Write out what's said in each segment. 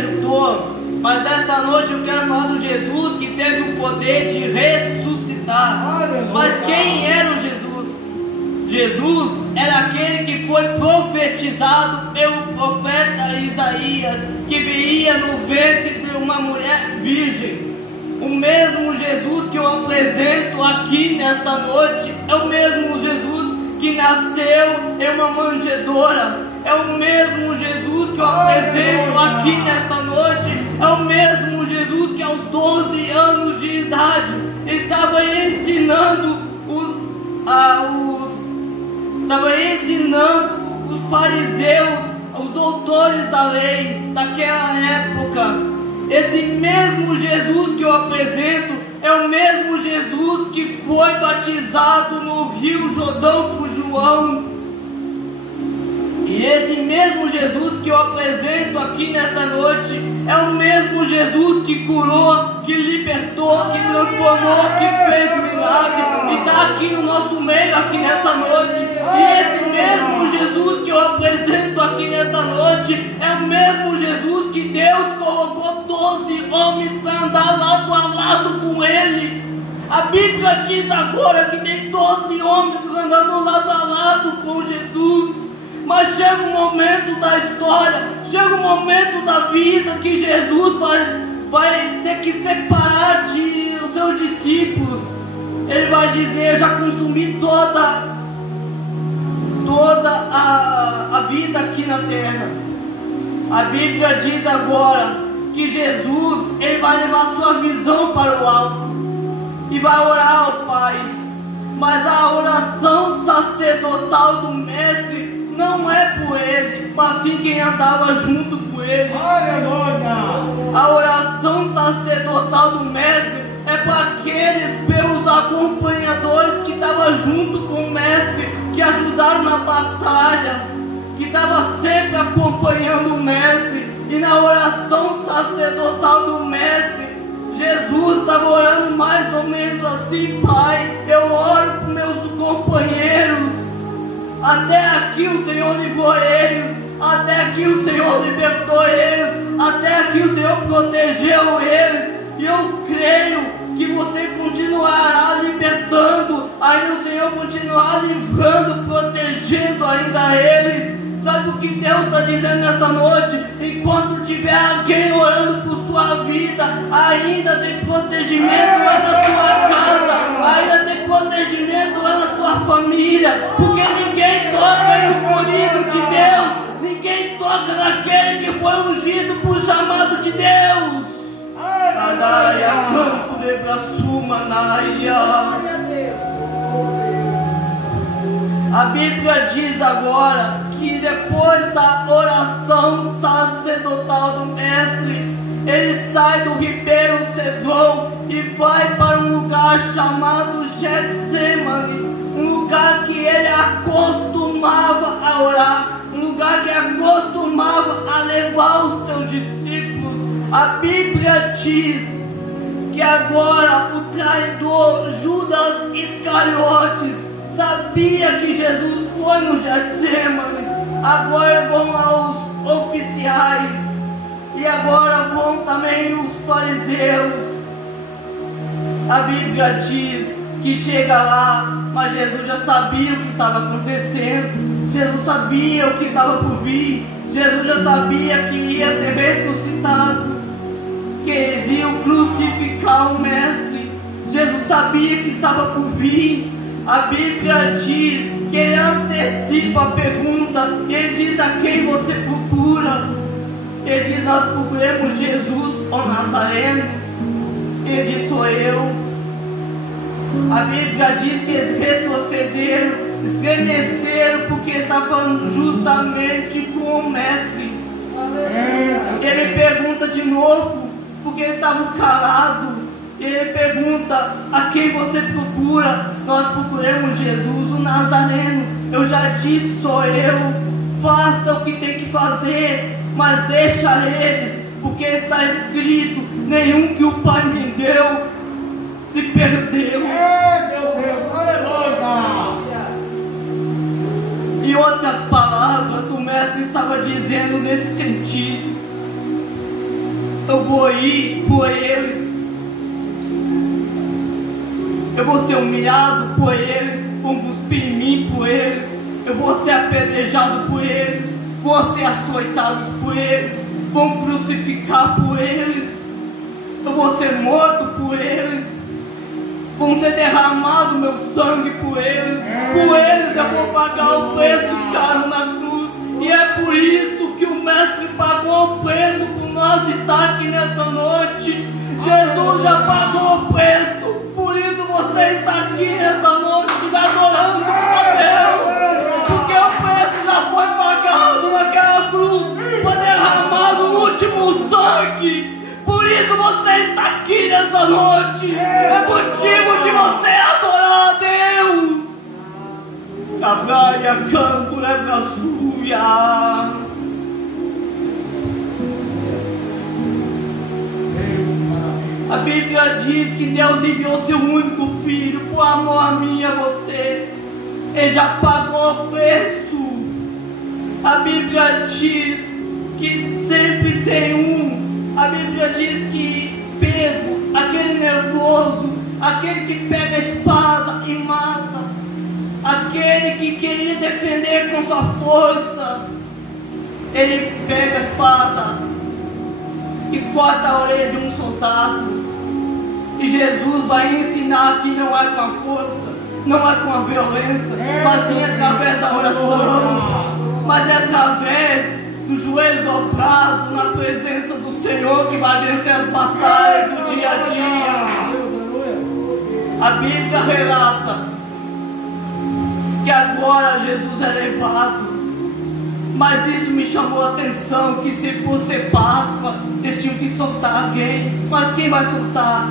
libertou. Mas esta noite eu quero falar do Jesus que teve o poder de ressuscitar. Mas quem era o Jesus? Jesus era aquele que foi profetizado pelo profeta Isaías, que viria no ventre de uma mulher virgem. O mesmo Jesus que eu apresento aqui nesta noite é o mesmo Jesus que nasceu em uma manjedoura. É o mesmo Jesus que eu apresento aqui nesta noite. É o mesmo Jesus que aos 12 anos de idade estava ensinando os fariseus, os doutores da lei daquela época. Esse mesmo Jesus que eu apresento é o mesmo Jesus que foi batizado no Rio Jordão por João. E esse mesmo Jesus que eu apresento aqui nesta noite é o mesmo Jesus que curou, que libertou, que transformou, que fez milagre e está aqui no nosso meio, aqui nessa noite. E esse mesmo Jesus que eu apresento aqui nessa noite é o mesmo Jesus que Deus colocou 12 homens para andar lado a lado com Ele. A Bíblia diz agora que tem 12 homens andando lado a lado com Jesus. Mas chega um momento da história, chega um momento da vida que Jesus vai ter que separar de os seus discípulos. Ele vai dizer: eu já consumi toda a vida aqui na terra. A Bíblia diz agora que Jesus, ele vai levar sua visão para o alto e vai orar ao Pai. Mas a oração sacerdotal do Mestre não é por ele, mas sim quem andava junto com ele. Aleluia! A oração sacerdotal do Mestre é para aqueles, pelos acompanhadores que estavam junto com o Mestre, que ajudaram na batalha, que estavam sempre acompanhando o Mestre. E na oração sacerdotal do Mestre, Jesus estava orando mais ou menos assim: Pai, eu oro para meus companheiros. Até aqui o Senhor livrou eles, até aqui o Senhor libertou eles, até aqui o Senhor protegeu eles. E eu creio que você continuará libertando, ainda o Senhor continuará livrando, protegendo ainda eles. Sabe o que Deus está dizendo nessa noite? Enquanto tiver alguém orando por sua vida, ainda tem protegimento lá na sua casa, ainda tem protegimento lá na sua família, porque ninguém toca no ferido de Deus, ninguém toca naquele que foi ungido por chamado de Deus. Anaia, campo de Brasuma, Anaia. A Bíblia diz agora que depois da oração sacerdotal do Mestre, ele sai do ribeiro Cedron e vai para um lugar chamado Getsemane, um lugar que ele acostumava a orar, um lugar que acostumava a levar os seus discípulos. A Bíblia diz que agora o traidor Judas Iscariotes sabia que Jesus foi no Getsemane. Agora vão aos oficiais e agora vão também os fariseus. A Bíblia diz que chega lá, mas Jesus já sabia o que estava acontecendo. Jesus sabia o que estava por vir. Jesus já sabia que ia ser ressuscitado, que eles iam crucificar o Mestre. Jesus sabia que estava por vir. A Bíblia diz que ele antecipa a pergunta. Ele diz: a quem você procura? Ele diz: nós procuramos Jesus, o Nazareno. Ele diz: sou eu. A Bíblia diz que eles retrocederam, estremeceram, porque está falando justamente com o Mestre. Ele pergunta de novo, porque eles estavam calados. Ele pergunta: a quem você procura? Nós procuramos Jesus, o Nazareno. Eu já disse: sou eu. Faça o que tem que fazer, mas deixa eles, porque está escrito: nenhum que o Pai me deu se perdeu. Meu Deus, aleluia! Em outras palavras, o Mestre estava dizendo nesse sentido: Eu vou ir por eles. Eu vou ser humilhado por eles. Vão cuspir em mim por eles. Eu vou ser apedrejado por eles. Vou ser açoitado por eles. Vão crucificar por eles. Eu vou ser morto por eles. Vão ser derramado meu sangue por eles. Por eles eu vou pagar o preço caro na cruz. E é por isso que o Mestre pagou o preço por nós estar aqui nessa noite. Jesus já pagou o preço. Por isso você está aqui nessa noite adorando a Deus. Porque o preço já foi pagado naquela cruz. Foi derramado o último sangue. Por isso você está aqui nessa noite. É motivo de você adorar a Deus. Cabraia, canto, lebra suia. A Bíblia diz que Deus enviou seu único filho por amor a mim e a você. Ele já pagou o preço. A Bíblia diz que sempre tem um. A Bíblia diz que Pedro, aquele nervoso, aquele que pega a espada e mata, aquele que queria defender com sua força, ele pega a espada e corta a orelha de um soldado. E Jesus vai ensinar que não é com a força, não é com a violência, mas sim através da oração, mas é através do joelho dobrado na presença do Senhor que vai vencer as batalhas do dia a dia. A Bíblia relata que agora Jesus é levado, mas isso me chamou a atenção, que se fosse Páscoa eles tinham que soltar alguém, mas quem vai soltar?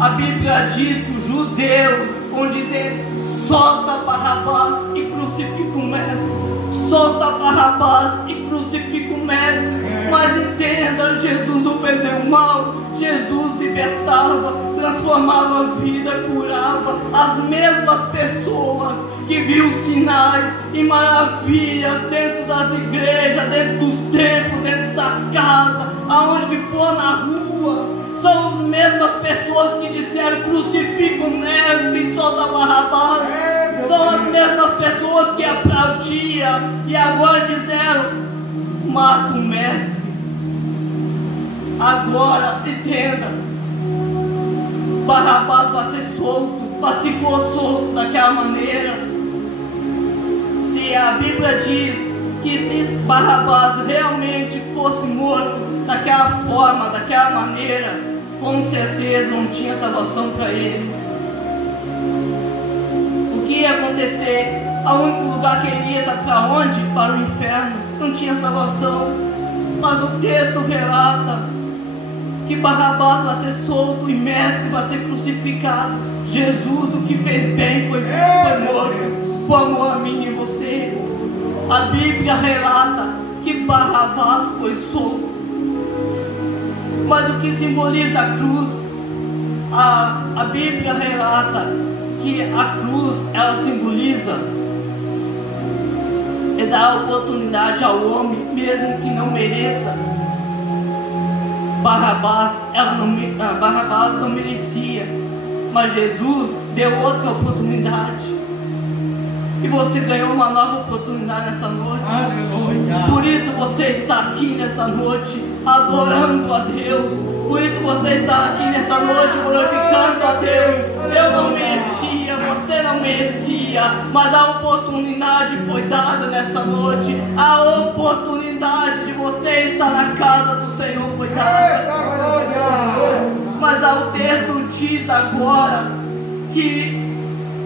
A Bíblia diz que os judeus vão dizer: solta Barrabás e crucifica o Mestre. Solta Barrabás e crucifica o Mestre. Mas entenda, Jesus não fez nenhum mal. Jesus libertava, transformava a vida, curava. As mesmas pessoas que viam sinais e maravilhas dentro das igrejas, dentro dos templos, dentro das casas, aonde que for na rua, são as mesmas pessoas que disseram: crucifica o Mestre e solta Barrabás. São as mesmas pessoas que aplaudiam e agora disseram: mata o Mestre. Agora entenda, Barrabás vai ser solto, mas se for solto daquela maneira, se a Bíblia diz que se Barrabás realmente fosse morto daquela forma, daquela maneira, com certeza não tinha salvação para ele. O que ia acontecer? O único lugar que ele ia, sabe para onde? Para o inferno. Não tinha salvação. Mas o texto relata que Barrabás vai ser solto e Mestre vai ser crucificado. Jesus, o que fez bem, foi morto por amor a mim e você. A Bíblia relata que Barrabás foi solto. Mas o que simboliza a cruz? A Bíblia relata que a cruz, ela simboliza é dar oportunidade ao homem, mesmo que não mereça. Barrabás não merecia, mas Jesus deu outra oportunidade. E você ganhou uma nova oportunidade nessa noite. Aleluia. Por isso você está aqui nessa noite adorando a Deus. Por isso você está aqui nessa noite glorificando a Deus. Eu não merecia, você não merecia, mas a oportunidade foi dada nessa noite. A oportunidade de você estar na casa do Senhor foi dada. Mas o texto diz agora que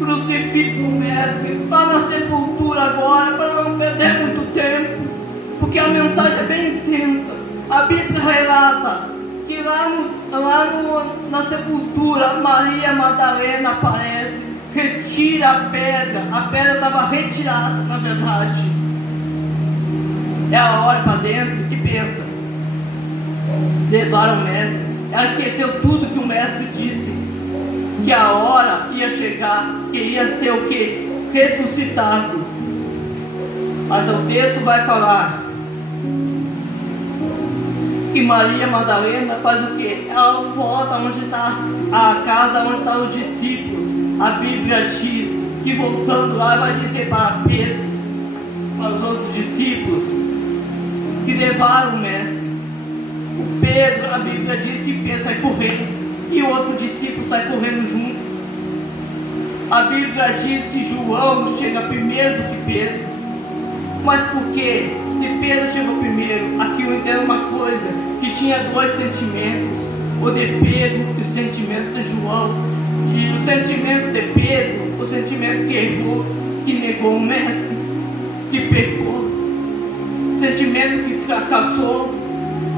crucifica o Mestre. Está na sepultura agora, para não perder muito tempo, porque a mensagem é bem extensa. A Bíblia relata que na sepultura, Maria Madalena aparece, retira a pedra estava retirada, na verdade. Ela olha para dentro e pensa: levaram o Mestre. Ela esqueceu tudo que o Mestre disse, que a hora ia chegar, que ia ser o que? Ressuscitado. Mas o texto vai falar que Maria Madalena faz o quê? Ela volta onde está a casa onde estão os discípulos. A Bíblia diz que voltando lá vai dizer para Pedro, para os outros discípulos que levaram o mestre. O Pedro, a Bíblia diz que Pedro sai correndo e o outro discípulo sai correndo junto. A Bíblia diz que João chega primeiro do que Pedro. Mas por quê? Se Pedro chegou primeiro, aqui eu entendo uma coisa, que tinha dois sentimentos, o de Pedro e o sentimento de João. E o sentimento de Pedro, o sentimento que errou, que negou o mestre, que pecou, o sentimento que fracassou.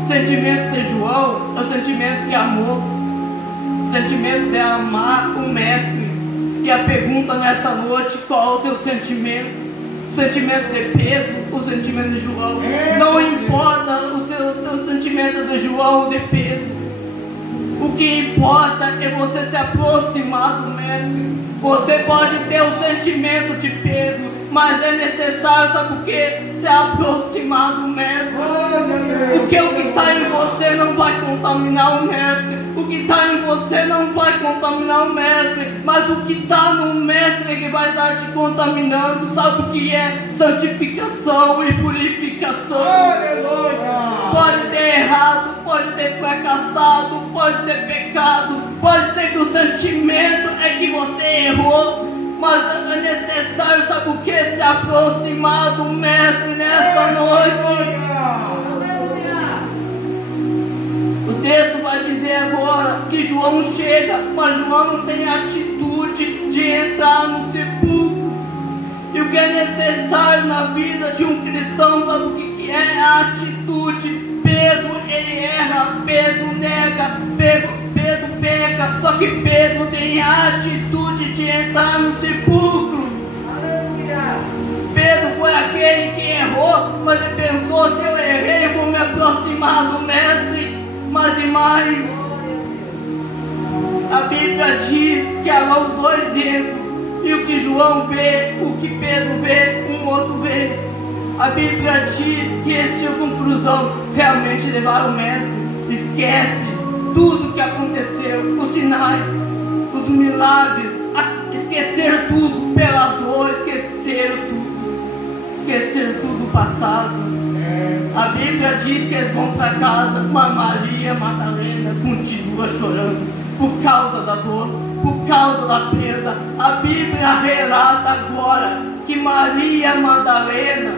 O sentimento de João é o sentimento que amou, o sentimento de amar o mestre. E a pergunta nessa noite, qual é o teu sentimento? O sentimento de Pedro, o sentimento de João. Não importa o seu sentimento de João ou de Pedro. O que importa é você se aproximar do mestre. Você pode ter o sentimento de Pedro, mas é necessário, sabe o que? Se aproximar do mestre. Porque o que está em você não vai contaminar o mestre. O que está em você não vai contaminar o mestre. Mas o que está no mestre é que vai estar te contaminando. Sabe o que é? Santificação e purificação. Pode ter errado, pode ter fracassado, pode ter pecado, pode ser que o sentimento é que você errou, mas é necessário, sabe o que? Se aproximar do mestre nesta noite. O texto vai dizer agora que João chega, mas João não tem atitude de entrar no sepulcro. E o que é necessário na vida de um cristão, sabe o que é? A atitude. Pedro, ele erra, Pedro nega, Pedro peca, só que Pedro tem a atitude de entrar no sepulcro. Pedro foi aquele que errou, mas ele pensou, se eu errei, vou me aproximar do mestre. Mas e mais, a Bíblia diz que há os dois entram, e o que João vê, o que Pedro vê, um outro vê. A Bíblia diz que eles tinham conclusão, realmente levaram o mestre. Esquece tudo que aconteceu, os sinais, os milagres, esquecer tudo pela dor, esquecer tudo o passado. A Bíblia diz que eles vão para casa, mas Maria Madalena continua chorando por causa da dor, por causa da perda. A Bíblia relata agora que Maria Madalena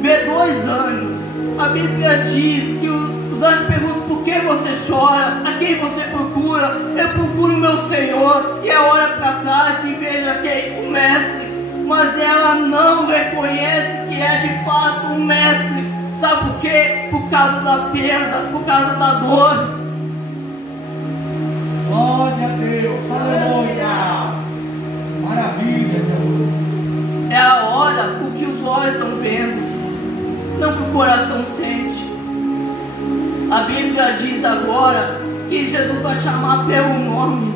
vê 2 anjos. A Bíblia diz que os anjos perguntam: por que você chora? A quem você procura? Eu procuro o meu Senhor. E ela olha para trás e veja quem? O mestre. Mas ela não reconhece que é de fato o mestre. Sabe por quê? Por causa da perda, por causa da dor. Glória a Deus, aleluia, maravilha, Jesus. É a hora o que os olhos estão vendo, não que o coração sente. A Bíblia diz agora que Jesus vai chamar pelo nome,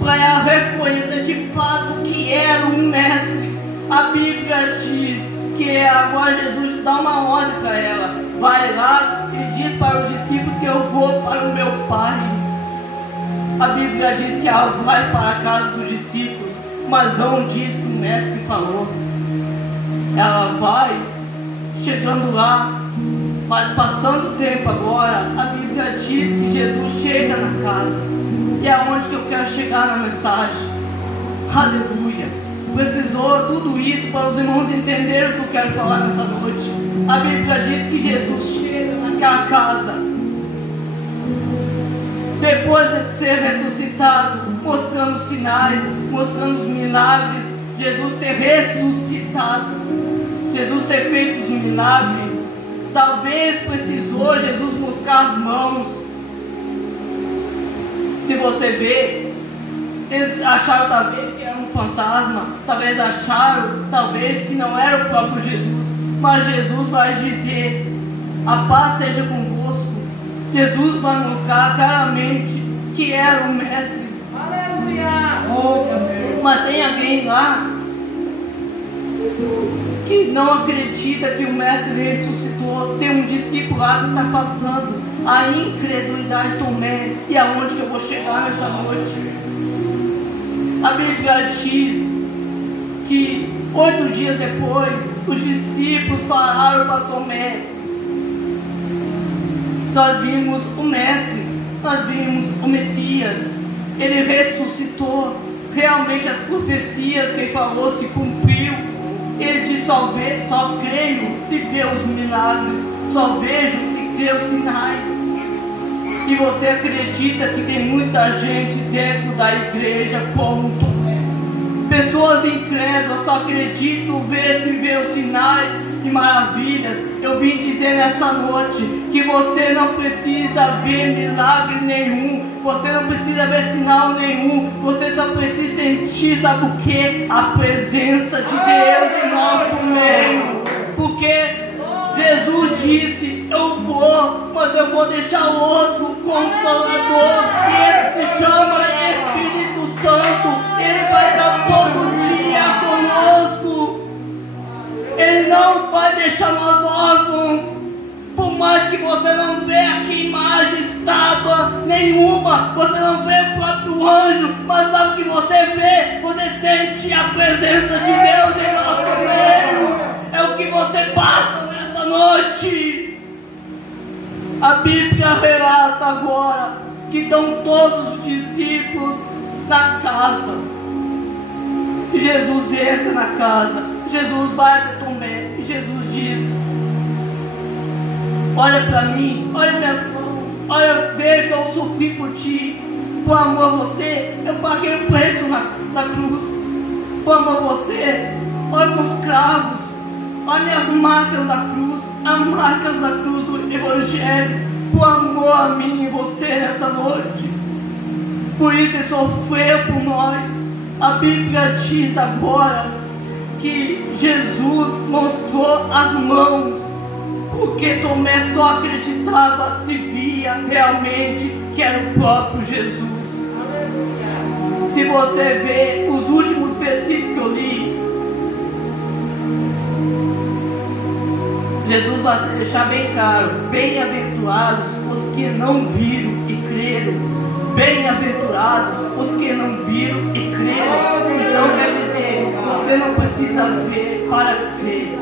para ela reconhecer de fato que era um mestre. A Bíblia diz que agora Jesus dá uma ordem para ela: vai lá e diz para os discípulos que eu vou para o meu Pai. A Bíblia diz que ela vai para a casa dos discípulos, mas não diz que o mestre falou. Ela vai, chegando lá, mas passando o tempo agora, a Bíblia diz que Jesus chega na casa. E é onde que eu quero chegar na mensagem. Aleluia. Precisou tudo isso para os irmãos entenderem o que eu quero falar nessa noite. A Bíblia diz que Jesus chega naquela casa, depois de ser ressuscitado, mostrando sinais, mostrando os milagres. Jesus ter ressuscitado, Jesus ter feito os milagres. Talvez precisou Jesus mostrar as mãos. Se você vê, eles acharam talvez que era um fantasma, talvez acharam, talvez que não era o próprio Jesus. Mas Jesus vai dizer: a paz seja convosco. Jesus vai mostrar claramente que era o mestre. Aleluia! Oh, mas tem alguém lá que não acredita que o Mestre ressuscitou. Tem um discípulo lá que está faltando. A incredulidade Tomé. E aonde que eu vou chegar nessa noite? A Bíblia diz que 8 dias depois, os discípulos falaram para Tomé: nós vimos o Mestre, nós vimos o Messias, ele ressuscitou. Realmente as profecias que ele falou se cumpriu. Ele disse: só creio se ver os milagres, só vejo se crer os sinais. E você acredita que tem muita gente dentro da igreja como Tomé? Pessoas incrédulas só acreditam se ver os sinais e maravilhas. Eu vim dizer nesta noite que você não precisa ver milagre nenhum, você não precisa ver sinal nenhum, você só precisa sentir, sabe o que? A presença de Deus em nosso meio. Porque Jesus disse: eu vou, mas eu vou deixar outro Consolador, e esse se chama Espírito Santo. Ele vai estar todo dia conosco. Ele não vai deixar nós órfãos. Por mais que você não vê aqui imagem, estátua nenhuma, você não vê o próprio anjo, mas sabe o que você vê? Você sente a presença de Deus em nosso meio. É o que você passa nessa noite. A Bíblia relata agora que estão todos os discípulos na casa. E Jesus entra na casa. Jesus vai até Tomé e Jesus diz: olha para mim, olha minhas mãos, olha, veja que eu sofri por ti. Por amor a você, eu paguei o preço na cruz. Por amor a você, olha os cravos, olha as marcas da cruz, as marcas da cruz do Evangelho. Por amor a mim e você nessa noite. Por isso ele sofreu por nós. A Bíblia diz agora que Jesus mostrou as mãos, porque Tomé só acreditava se via realmente que era o próprio Jesus. Se você ver os últimos versículos que eu li, Jesus vai deixar bem claro: bem-aventurados os que não viram e creram. Bem-aventurados os que não viram e creram. Então quer dizer, você não precisa ver para crer.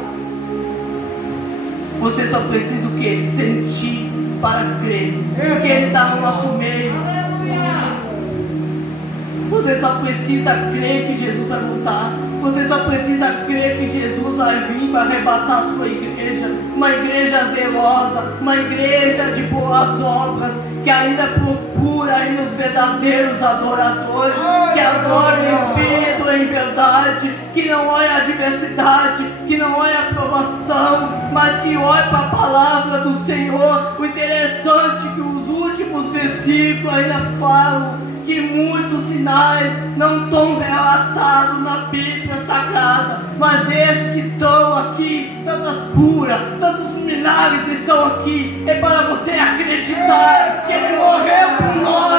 Você só precisa o quê? Sentir para crer. Porque Ele está no nosso meio. Você só precisa crer que Jesus vai voltar. Você só precisa crer que Jesus vai vir para arrebatar a sua igreja. Uma igreja zelosa, uma igreja de boas obras, que ainda procura ainda os verdadeiros adoradores, que adoram o Espírito em verdade, que não olha a adversidade, que não olha a provação, mas que olha para a palavra do Senhor. O interessante é que os últimos versículos ainda falam que muitos sinais não estão relatados na Bíblia Sagrada, mas esses que estão aqui, tantas curas, tantos milagres estão aqui, é para você acreditar que Ele morreu por nós.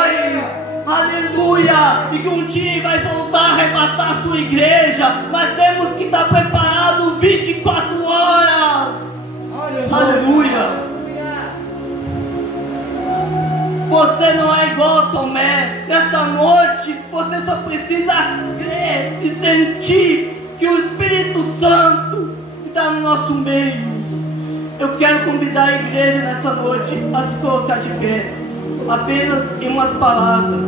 Aleluia! E que um dia vai voltar a arrebatar a sua igreja, mas temos que estar preparados 24 horas. Aleluia! Você não é igual a Tomé. Nessa noite você só precisa crer e sentir que o Espírito Santo está no nosso meio. Eu quero convidar a igreja nessa noite a se colocar de pé, apenas em umas palavras.